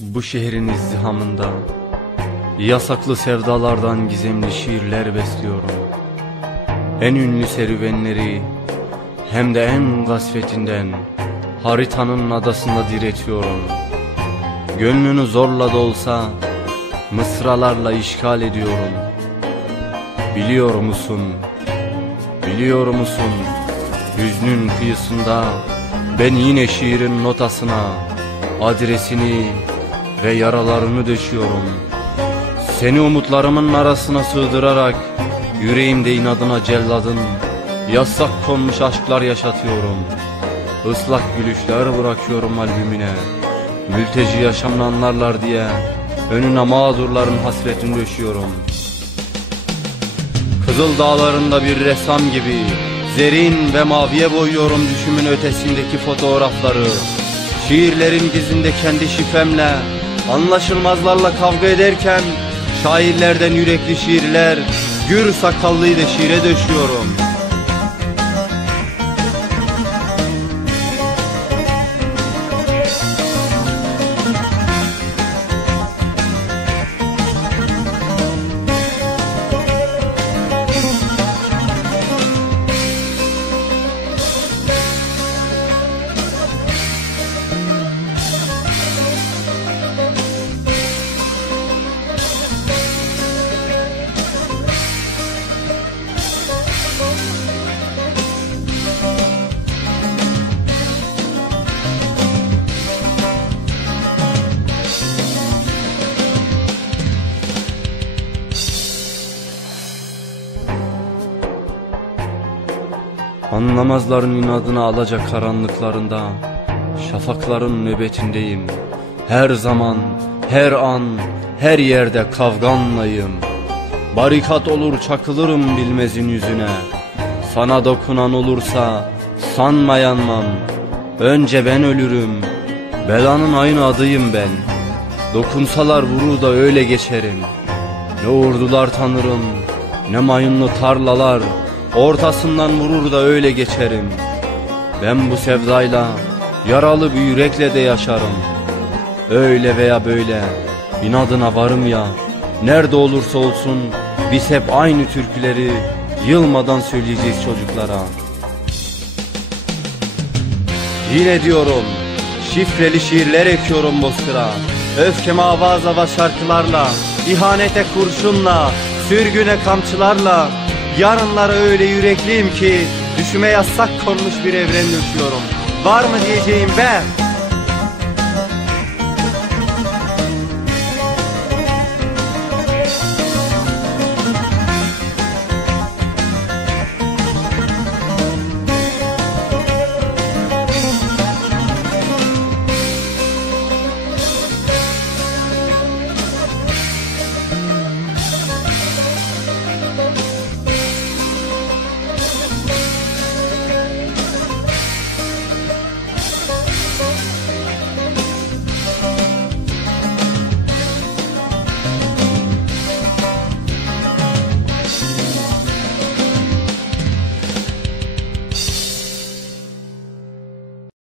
Bu şehrin izdihamında yasaklı sevdalardan gizemli şiirler besliyorum. En ünlü serüvenleri hem de en gasvetinden haritanın adasında diretiyorum. Gönlünü zorla da olsa mısralarla işgal ediyorum. Biliyor musun, biliyor musun, hüznün kıyısında ben yine şiirin notasına adresini ve yaralarını döşüyorum. Seni umutlarımın arasına sığdırarak yüreğimde inadına celladın yasak konmuş aşklar yaşatıyorum. Islak gülüşler bırakıyorum albümüne, mülteci yaşamını anlarlar diye önüne mağdurların hasretini döşüyorum. Kızıl dağlarında bir ressam gibi zerin ve maviye boyuyorum düşümün ötesindeki fotoğrafları. Şiirlerin gizinde kendi şifremle anlaşılmazlarla kavga ederken şairlerden yürekli şiirler gür sakallıyı da şiire döşüyorum. Anlamazların inadına alacak karanlıklarında şafakların nöbetindeyim. Her zaman, her an, her yerde kavganlayım. Barikat olur çakılırım bilmezin yüzüne. Sana dokunan olursa sanma yanmam. Önce ben ölürüm, belanın aynı adıyım ben. Dokunsalar vurur da öyle geçerim. Ne ordular tanırım, ne mayınlı tarlalar, ortasından vurur da öyle geçerim. Ben bu sevdayla, yaralı bir yürekle de yaşarım. Öyle veya böyle, inadına varım ya. Nerede olursa olsun, biz hep aynı türküleri yılmadan söyleyeceğiz çocuklara. Yine diyorum, şifreli şiirler ekiyorum bozkıra. Öfkeme avaz avaz şarkılarla, ihanete kurşunla, sürgüne kamçılarla. Yarınlara öyle yürekliyim ki düşüme yasak konmuş bir evren düşüyorum. Var mı diyeceğim ben?